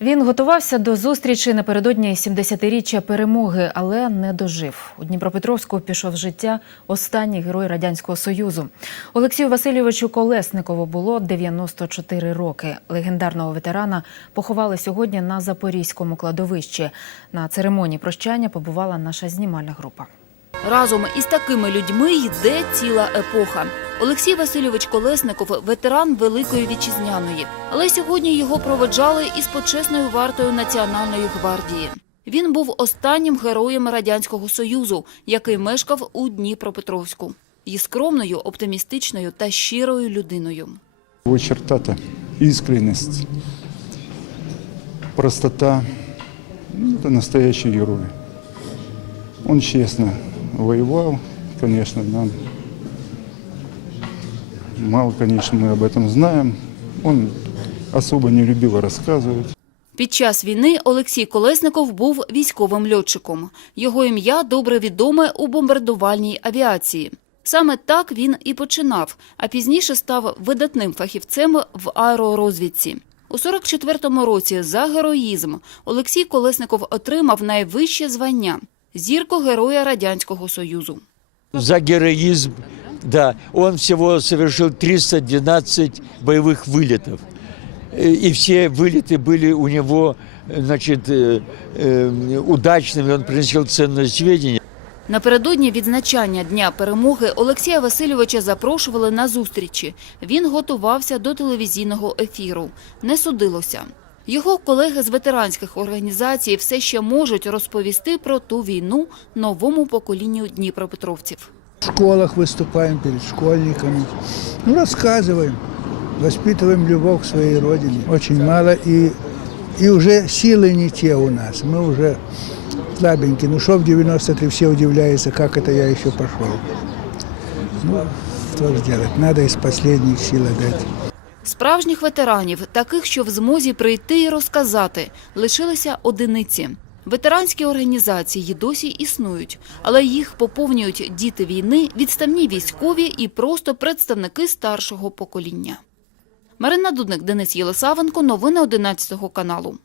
Він готувався до зустрічі напередодні 70-річчя перемоги, але не дожив. У Дніпропетровську пішов життя останній герой радянського союзу. Олексію Васильовичу Колесникову було 94 роки. Легендарного ветерана поховали сьогодні на запорізькому кладовищі. На церемонії прощання побувала наша знімальна група. Разом із такими людьми йде ціла епоха. Олексій Васильович Колесников – ветеран Великої Вітчизняної. Але сьогодні його проведжали із почесною вартою Національної гвардії. Він був останнім героєм Радянського Союзу, який мешкав у Дніпропетровську. І скромною, оптимістичною та щирою людиною. Его черта-то простота. Ну, Это настоящий герой. Он честно воевал, конечно, нам мало, конечно, мы об этом знаем. Он особо не любил рассказывать. Під час війни Олексій Колесников був військовим льотчиком. Його ім'я добре відоме у бомбардувальній авіації. Саме так він і починав, а пізніше став видатним фахівцем в аеророзвідці. У 44-му році за героїзм Олексій Колесников отримав найвище звання – зірку Героя Радянського Союзу. за героизм. Да, он всего совершил 312 боевых вылетов. Э, И все вылеты были у него значит, э, э, удачными, он приносил ценные сведения. Напередодні відзначання Дня перемоги Олексія Васильовича запрошували на зустрічі. Він готувався до телевізійного ефіру. Не судилося. Його колеги з ветеранських організацій все ще можуть розповісти про ту війну новому поколінню дніпропетровців. В школах выступаем перед школьниками. Ну, рассказываем, воспитываем любовь к своей родине. Очень мало, и, и уже силы не те у нас. Мы уже слабенькие. Ну, что в 93 все удивляются, как это я еще пошел. Ну, что же делать? Надо из последних сил отдать. Справжніх ветеранів, таких, що в змозі прийти і розказати, лишилися одиниці. Ветеранські організації досі існують, але їх поповнюють діти війни, відставні військові і просто представники старшого покоління. Марина Дудник, Денис Єлисавенко. Новини 11 каналу.